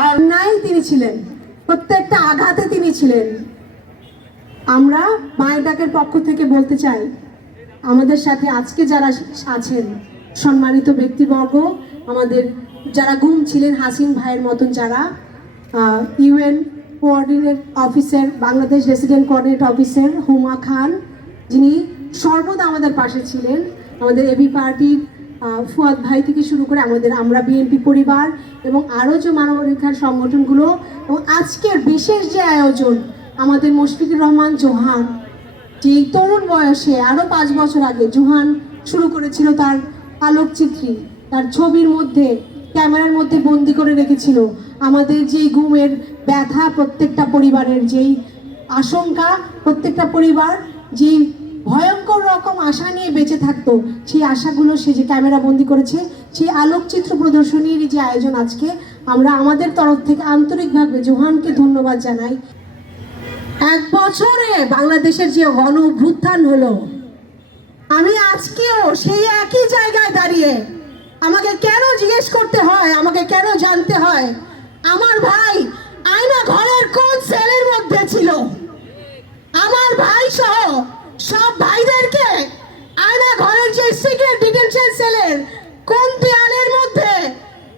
অন্যায় তিনি ছিলেন, প্রত্যেকটা আঘাতে তিনি ছিলেন। আমরা মায়ের ডাকের পক্ষ থেকে বলতে চাই, আমাদের সাথে আজকে যারা আছেন সম্মানিত ব্যক্তিবর্গ, আমাদের যারা গুম ছিলেন হাসিন ভাইয়ের মতন, যারা UN coordinate officer, Bangladesh resident coordinate officer Huma Khan, যিনি সর্বদা আমাদের পাশে ছিলেন, আমাদের এবি পার্টির ফুয়াদ ভাই থেকে শুরু করে আমরা বিএনপি পরিবার এবং আরও যে মানবাধিকার সংগঠনগুলো, এবং আজকের বিশেষ যে আয়োজন আমাদের মুশফিকুর রহমান জোহান, যে তরুণ বয়সে আরও 5 বছর আগে জোহান শুরু করেছিল তার আলোকচিত্রী, তার ছবির মধ্যে ক্যামেরার মধ্যে বন্দি করে রেখেছিল আমাদের যেই গুমের ব্যথা, প্রত্যেকটা পরিবারের যেই আশঙ্কা, প্রত্যেকটা পরিবার যেই ভয়ঙ্কর রকম আশা নিয়ে বেঁচে থাকতো, সেই আশাগুলো সে যে ক্যামেরা বন্দি করেছে, সেই আলোকচিত্র প্রদর্শনীর যে আয়োজন আজকে, আমরা আমাদের তরফ থেকে আন্তরিকভাবে জোহানকে ধন্যবাদ জানাই। 1 বছরে বাংলাদেশের যে গণ অভ্যুত্থান হলো, আমি আজকেও সেই একই জায়গায় দাঁড়িয়ে আমাকে কেন জিজ্ঞেস করতে হয়, আমাকে কেন জানতে হয় আমার ভাই আয়না ঘরের কোন সেলের মধ্যে ছিল। আমার ভাই সহ সব ভাইদেরকে আয়না ঘরের যে সিক্রেট ডিটেনশন সেলের কোন দেয়ালের মধ্যে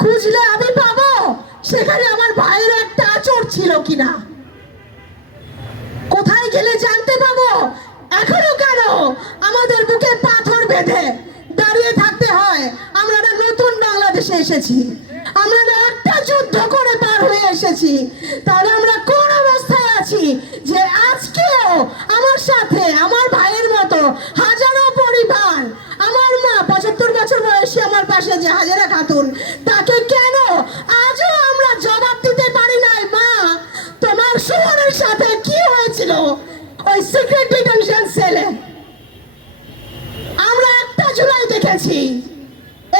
খুঁজলে আমি পাবো সেখানে আমার ভাইয়ের একটা আঁচড় ছিল কিনা। কোথায় গেলে জানতে পাবো এখনো কেন আমাদের বুকে পাথর বেঁধে দাঁড়িয়ে থাকতে হয়। আমরা নতুন বাংলাদেশে এসেছি, আমরা একটা যুদ্ধ করে পার হয়ে এসেছি, তাহলে আমরা কোন অবস্থায় আছি যে আজকেও আমার সাথে আমার ভাইয়ের মতো হাজারো পরিবার, আমার মা 75 বছর বয়সী আমার পাশে যে হাজেরা খাতুন, তাকে কেন আজও আমরা জবাব দিতে পারি নাই, মা তোমার সুমনের সাথে কি হয়েছিল ওই সিক্রেট ডিটেনশন সেলে। আমরা 1 জুলাই দেখেছি,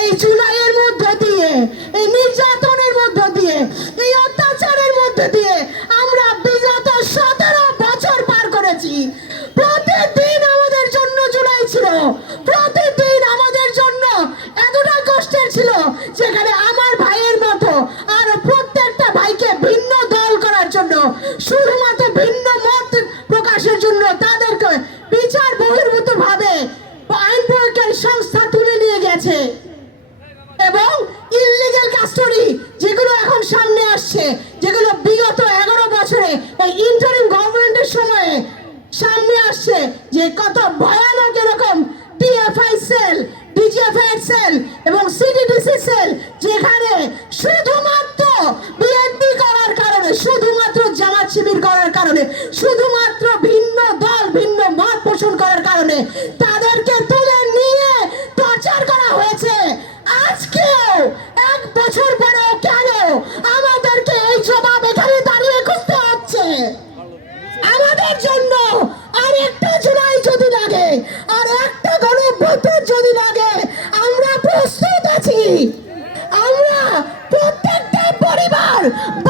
এই জুলাইয়ের মধ্যে দিয়ে, এই নির্যাতনের মধ্যে দিয়ে, এই অত্যাচারের মধ্যে দিয়ে আমরা বিগত 17 বছর পার করেছি। প্রতিদিন আমাদের জন্য জুলাই ছিল, প্রতিদিন আমাদের জন্য এতটা কষ্টের ছিল, যেখানে আমার ভাইয়ের মতো আর প্রত্যেকটা ভাইকে ভিন্ন দল করার জন্য, শুধুমাত্র ভিন্ন মত প্রকাশের জন্য তাদেরকে বিচার বহির্ভূত ভাবে আইন প্রয়োগকারী সংস্থা তুলে নিয়ে গেছে, এবং ইললিগ্যাল কাস্টডি যেগুলো এখন সামনে আসছে, যেগুলো বিগত 11 বছরে এই ইন্টারিম গভর্নমেন্টের সময়ে সামনে আসছে, যে কত ভয়ানক এরকম টিএফআই সেল, ডিজিএফআই সেল এবং সিডিডিসি সেল, যেখানে শুধুমাত্র বিএনপি করার কারণে, শুধুমাত্র জামাত শিবির করার কারণে, শুধুমাত্র ভিন্ন দল ভিন্ন মত পোষণ করার কারণে তাদেরকে তুলে নিয়ে টর্চার করা হয়েছে। আজকেও 1 বছর পরে কেন আমাদেরকে এই জবাব এখানে দাঁড়িয়ে খুঁজতে হচ্ছে? আমাদের জন্য আর 1টা জুলাই যদি লাগে, আর একটা গণঅভ্যুত্থান যদি লাগে, আমরা প্রস্তুত আছি। আমরা প্রত্যেকটা পরিবার,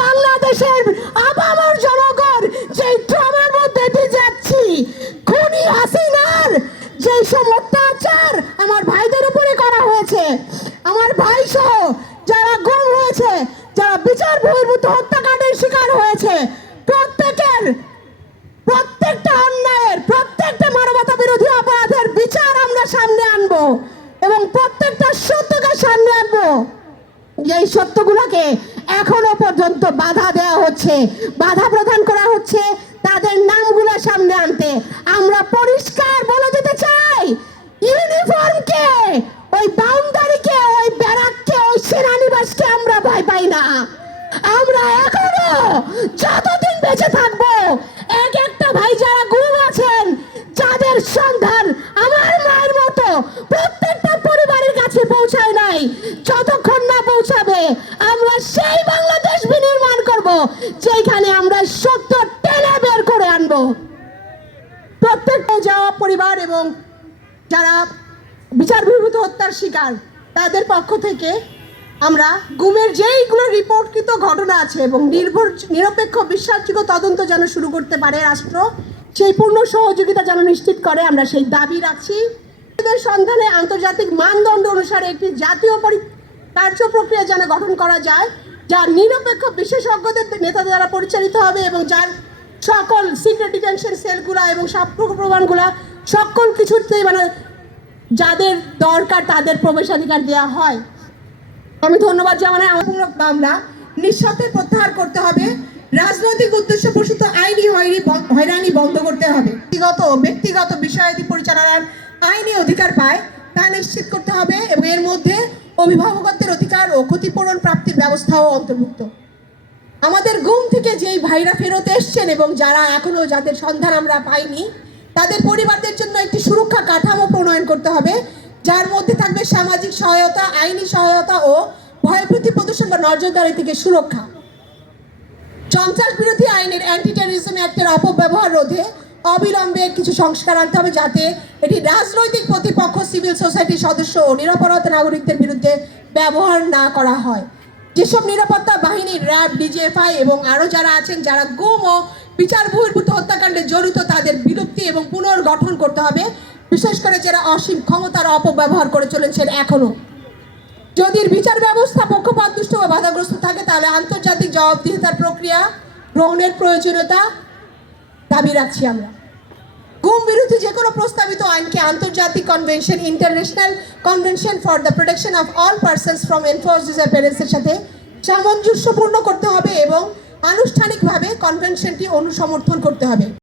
বাংলাদেশের আপামর জনগণ যে ট্রমার মধ্যে দিয়ে যাচ্ছি, খুনি হাসিনার যে সব অত্যাচার আমার ভাইদের উপরে করা হয়েছে, আমার ভাই সহ যারা গুম হয়েছে, যারা বিচার বহির্ভূত হত্যাকাণ্ডের শিকার হয়েছে, প্রত্যেকটা অন্যায়ের, প্রত্যেকটা মানবতা বিরোধী অপরাধের বিচার আমরা সামনে আনবো এবং প্রত্যেকটা সত্যকে সামনে আনবো। এই সত্যগুলোকে এখনো পর্যন্ত বাধা দেওয়া হচ্ছে, বাধা প্রদান করা হচ্ছে তাদের নামগুলো সামনে আনতে। আমরা পরিষ্কার বলে দিতে চাই, ইউনিফর্মকে, ওই বাউন্ডারিকে, ওই ব্যারাককে, ওই সেনানিবাসকে আমরা ভয় পাই না। আমরা এখনো যতদিন বেঁচে থাকবো, একটা ভাই যারা গুম আছেন, যাদের সন্ধান আমার মায়ের মতো প্রত্যেকটা পরিবারের কাছে পৌঁছায় নাই, যতক্ষণ না পৌঁছাবে আমরা সেই বাংলাদেশ বিনির্মাণ করব, যেখানে আমরা সত্য টেনে বের করে আনবো। প্রত্যেকটা যাওয়া পরিবার এবং যারা বিচার বহির্ভূত হত্যার শিকার, তাদের পক্ষ থেকে আমরা গুমের যেইগুলো রিপোর্টকৃত ঘটনা আছে এবং নিরপেক্ষ বিশ্বাসযোগ্য তদন্ত যেন শুরু করতে পারে রাষ্ট্র, সেই পূর্ণ সহযোগিতা যেন নিশ্চিত করে, আমরা সেই দাবি রাখছি। এদের সন্ধানে আন্তর্জাতিক মানদণ্ড অনুসারে একটি জাতীয় কার্য প্রক্রিয়া যেন গঠন করা যায়, যার নিরপেক্ষ বিশেষজ্ঞদের নেতা দ্বারা পরিচালিত হবে এবং যার সকল সিক্রেট ডিটেনশন সেলগুলা এবং সাক্ষ্য প্রমাণগুলা সকল কিছুতেই মানে যাদের দরকার তাদের প্রবেশাধিকার দেওয়া হয়। আমি ধন্যবাদ জানাই। আমার মামলা নিঃশর্তে প্রত্যাহার করতে হবে। রাজনৈতিক উদ্দেশ্য প্রসূত আইনি হয়রানি বন্ধ করতে হবে। ব্যক্তিগত বিষয়াদি পরিচালনার আইনি অধিকার পায় তা নিশ্চিত করতে হবে এবং এর মধ্যে অভিভাবকত্বের অধিকার ও ক্ষতিপূরণ প্রাপ্তির ব্যবস্থাও অন্তর্ভুক্ত। আমাদের গুম থেকে যেই ভাইরা ফেরত এসছেন এবং যারা এখনো যাদের সন্ধান আমরা পাইনি তাদের পরিবারদের জন্য একটি সুরক্ষা কাঠামো প্রণয়ন করতে হবে, যার মধ্যে থাকবে সামাজিক সহায়তা, আইনি সহায়তা ও ভয়ভীতি প্রদর্শন বা নজরদারি থেকে সুরক্ষা। সন্ত্রাস বিরোধী আইনের অ্যান্টি টেররিজম অ্যাক্টের অপব্যবহার রোধে অবিলম্বে কিছু সংস্কার আনতে হবে, যাতে এটি রাজনৈতিক প্রতিপক্ষ, সিভিল সোসাইটির সদস্য ও নিরপরাধ নাগরিকদের বিরুদ্ধে ব্যবহার না করা হয়। যেসব নিরাপত্তা বাহিনী, র্যাব, ডিজিএফআই এবং আরও যারা আছেন যারা গুম ও বিচার বহির্ভূত হত্যাকাণ্ডে জড়িত তাদের বিলুপ্তি এবং পুনর্গঠন করতে হবে, বিশেষ করে যারা অসীম ক্ষমতার অপব্যবহার করে চলেছেন এখনও। যদি বিচার ব্যবস্থা পক্ষপাতদুষ্ট বা বাধাগ্রস্ত থাকে তাহলে আন্তর্জাতিক জবাবদিহিতার প্রক্রিয়া গ্রহণের প্রয়োজনীয়তা দাবি রাখছি আমরা। গুম বিরোধী যে কোনো প্রস্তাবিত আইনকে আন্তর্জাতিক convention, international convention for the protection of all persons from enforced ডিসঅ্যাপিয়ারেন্সের সাথে সামঞ্জস্যপূর্ণ করতে হবে এবং আনুষ্ঠানিকভাবে কনভেনশনটি অনুসমর্থন করতে হবে।